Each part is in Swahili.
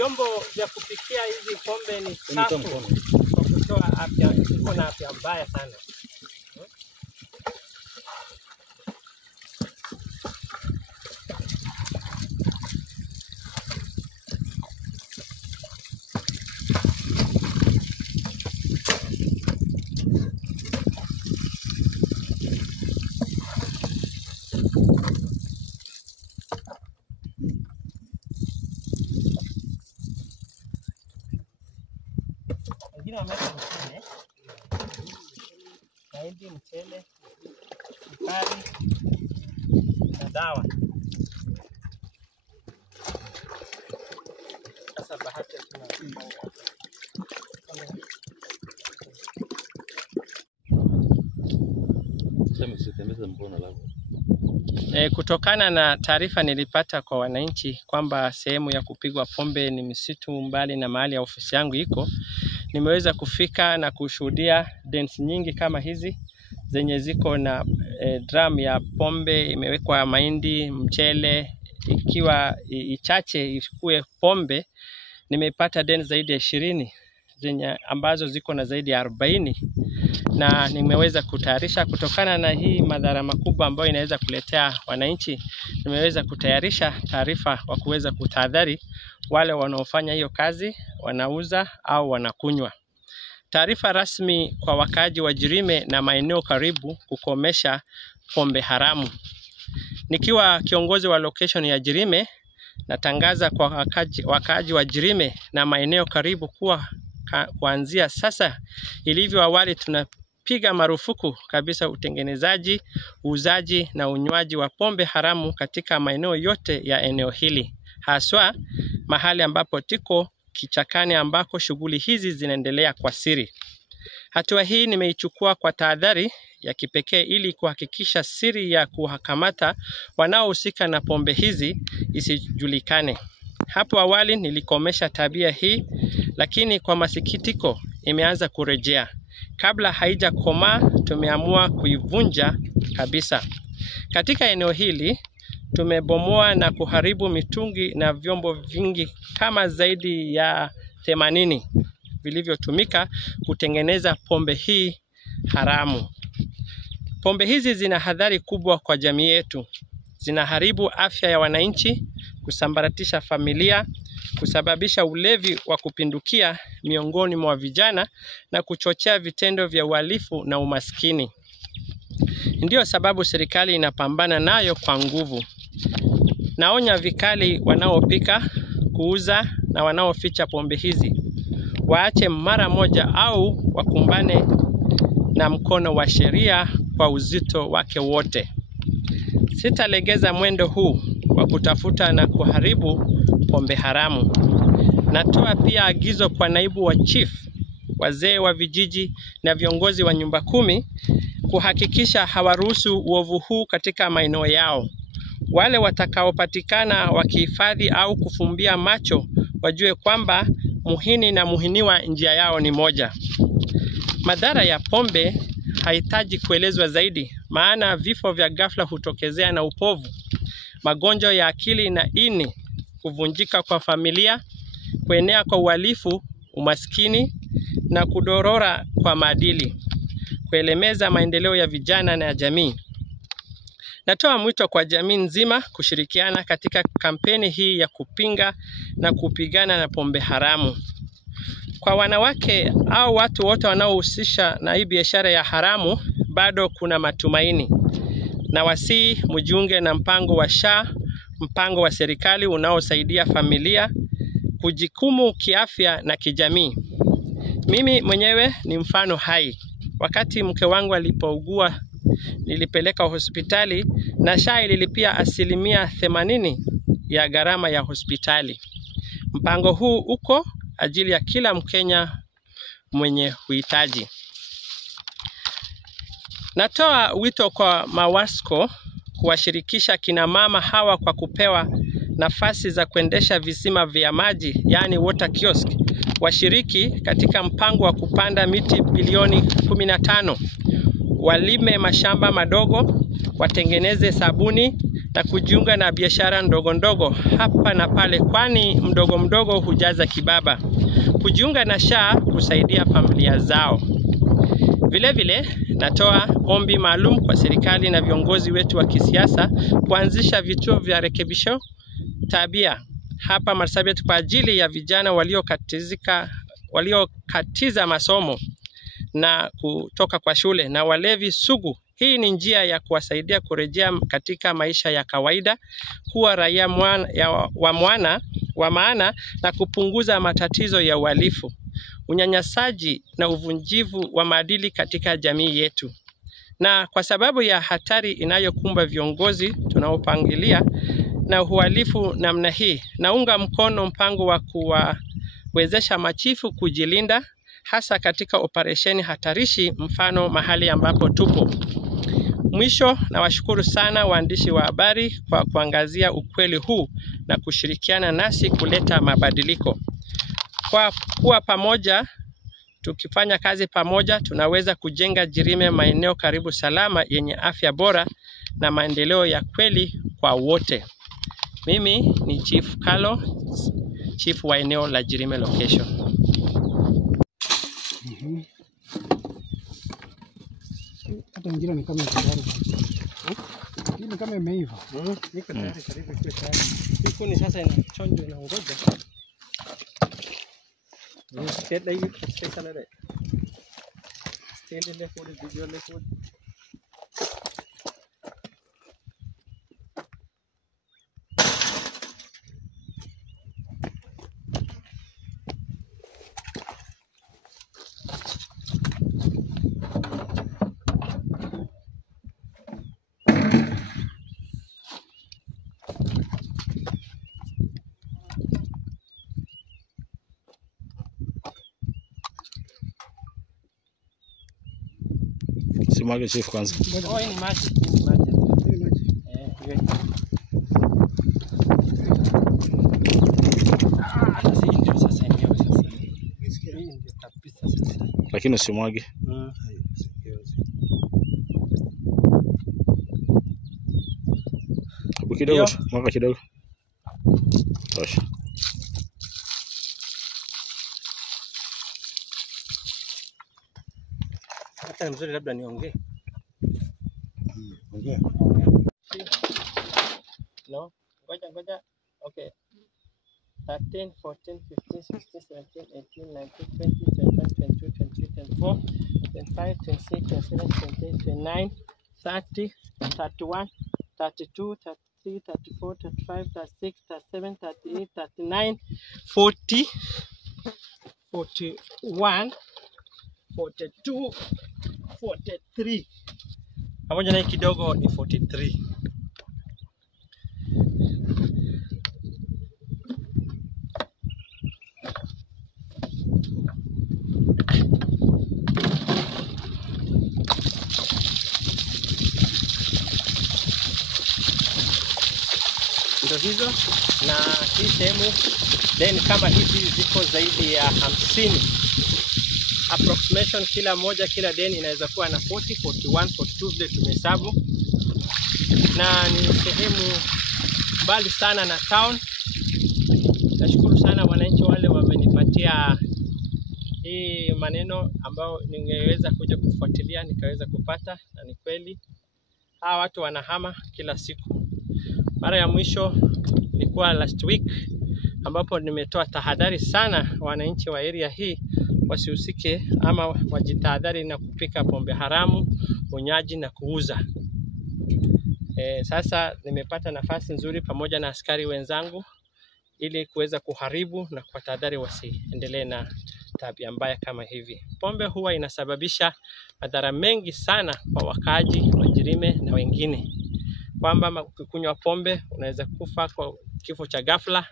vyombo vya kupikia hizi pombe ni chafu kwa kutoa afya, iko na afya mbaya sana. Wengine wameweka mchele, mahindi, mchele, sukari na dawa. Sasa bahati kutokana na taarifa nilipata kwa wananchi kwamba sehemu ya kupigwa pombe ni msitu mbali na mahali ya ofisi yangu iko, nimeweza kufika na kushuhudia dens nyingi kama hizi zenye ziko na drum ya pombe imewekwa mahindi, mchele, ikiwa ichache ikue pombe. Nimepata dens zaidi ya 20 zenye ambazo ziko na zaidi ya 40, na nimeweza kutayarisha kutokana na hii madhara makubwa ambayo inaweza kuletea wananchi. Nimeweza kutayarisha taarifa wa kuweza kutahadhari wale wanaofanya hiyo kazi, wanauza au wanakunywa. Taarifa rasmi kwa wakaaji wa Jirime na maeneo karibu kukomesha pombe haramu. Nikiwa kiongozi wa location ya Jirime, natangaza kwa wakaaji wa Jirime na maeneo karibu kuwa kuanzia sasa ilivyo awali tunapiga marufuku kabisa utengenezaji, uuzaji na unywaji wa pombe haramu katika maeneo yote ya eneo hili, haswa mahali ambapo tiko kichakani ambako shughuli hizi zinaendelea kwa siri. Hatua hii nimeichukua kwa tahadhari ya kipekee ili kuhakikisha siri ya kuwakamata wanaohusika na pombe hizi isijulikane. Hapo awali nilikomesha tabia hii, lakini kwa masikitiko imeanza kurejea. Kabla haijakomaa tumeamua kuivunja kabisa. Katika eneo hili tumebomoa na kuharibu mitungi na vyombo vingi kama zaidi ya 80 vilivyotumika kutengeneza pombe hii haramu. Pombe hizi zina hadhari kubwa kwa jamii yetu. Zinaharibu afya ya wananchi, kusambaratisha familia, kusababisha ulevi wa kupindukia miongoni mwa vijana na kuchochea vitendo vya uhalifu na umaskini. Ndiyo sababu serikali inapambana nayo kwa nguvu. Naonya vikali wanaopika, kuuza na wanaoficha pombe hizi. Waache mara moja au wakumbane na mkono wa sheria kwa uzito wake wote. Sitalegeza mwendo huu wa kutafuta na kuharibu pombe haramu. Natoa pia agizo kwa naibu wa chief, wazee wa vijiji na viongozi wa nyumba 10 kuhakikisha hawaruhusu uovu huu katika maeneo yao. Wale watakaopatikana wakihifadhi au kufumbia macho wajue kwamba muhini na muhiniwa njia yao ni moja. Madhara ya pombe hahitaji kuelezwa zaidi, maana vifo vya ghafla hutokezea na upovu, magonjwa ya akili na ini, kuvunjika kwa familia, kuenea kwa uhalifu, umaskini na kudorora kwa maadili, kuelemeza maendeleo ya vijana na ya jamii. Natoa mwito kwa jamii nzima kushirikiana katika kampeni hii ya kupinga na kupigana na pombe haramu. Kwa wanawake au watu wote wanaohusisha na hii biashara ya haramu, bado kuna matumaini. Na wasihi mjiunge na mpango wa SHA, mpango wa serikali unaosaidia familia kujikumu kiafya na kijamii. Mimi mwenyewe ni mfano hai. Wakati mke wangu alipougua nilipeleka hospitali na SHA ililipia 80% ya gharama ya hospitali. Mpango huu uko ajili ya kila Mkenya mwenye uhitaji. Natoa wito kwa MAWASCO kuwashirikisha kina mama hawa kwa kupewa nafasi za kuendesha visima vya maji, yani water kiosk. Washiriki katika mpango wa kupanda miti bilioni 15. Walime mashamba madogo, watengeneze sabuni na kujiunga na biashara ndogo ndogo hapa na pale, kwani mdogo mdogo hujaza kibaba. Kujiunga na SHA kusaidia familia zao. Vile vile natoa ombi maalum kwa serikali na viongozi wetu wa kisiasa kuanzisha vituo vya rekebisho tabia hapa Marsabit kwa ajili ya vijana waliokatiza masomo na kutoka kwa shule na walevi sugu. Hii ni njia ya kuwasaidia kurejea katika maisha ya kawaida, kuwa raia wa maana na kupunguza matatizo ya uhalifu, unyanyasaji na uvunjivu wa maadili katika jamii yetu. Na kwa sababu ya hatari inayokumba viongozi tunaopangilia na uhalifu namna hii, naunga mkono mpango wa kuwawezesha machifu kujilinda hasa katika operesheni hatarishi, mfano mahali ambapo tupo. Mwisho, nawashukuru sana waandishi wa habari kwa kuangazia ukweli huu na kushirikiana nasi kuleta mabadiliko. Kwa kuwa pamoja, tukifanya kazi pamoja, tunaweza kujenga Jirime maeneo karibu salama yenye afya bora na maendeleo ya kweli kwa wote. Mimi ni Chief Kalo, chief wa eneo la Jirime location. Hata ingine ni kama tayari. Hii kama imeiva. Niko tayari, karibu iwe tayari. Hii ni sasa inachonjwa na ngoja. Stay hivi, stay sana ile. Stay ile for the video record. Simage chief kwanza. Oh, hii ni maji. Hii ni maji. Hiyo. Sasa hii ndio sasa yenyewe sasa. Hii ndio kabisa sasa. Lakini usimwage. Hapo kidogo, mwaga kidogo. Tosha. Hata mzuri labda niongee. Ongea. No, ngoja. Okay. 13, 14, 15, 16, 17, 18, 19, 20, 21, 22, 23, 24, 25, 26, 27, 28, 29, 30, 31, 32, 33, 34, 35, 36, 37, 38, 39, 40, 41, 42, 43. Pamoja na hii kidogo ni 43. Ndio hizo, na hii sehemu then kama hizi ziko zaidi ya 50. Approximation kila deni inaweza kuwa na 40, 41, 42 vile tumehesabu. Na ni sehemu mbali sana na town. Nashukuru sana wananchi wale wamenipatia hii maneno ambao ningeweza kuja kufuatilia nikaweza kupata, na ni kweli hawa watu wanahama kila siku. Mara ya mwisho ilikuwa last week ambapo nimetoa tahadhari sana wananchi wa area hii wasihusike ama wajitahadhari na kupika pombe haramu, unyaji na kuuza. Sasa nimepata nafasi nzuri pamoja na askari wenzangu ili kuweza kuharibu na kwa tahadhari wasiendelee na tabia mbaya kama hivi. Pombe huwa inasababisha madhara mengi sana kwa wakaaji wa Jirime na wengine, kwamba ukikunywa pombe unaweza kufa kwa kifo cha ghafla,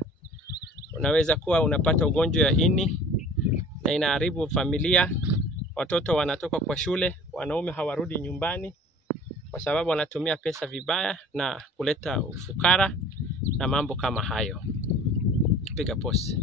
unaweza kuwa unapata ugonjwa ya ini na inaharibu familia. Watoto wanatoka kwa shule, wanaume hawarudi nyumbani kwa sababu wanatumia pesa vibaya na kuleta ufukara na mambo kama hayo. Piga pause.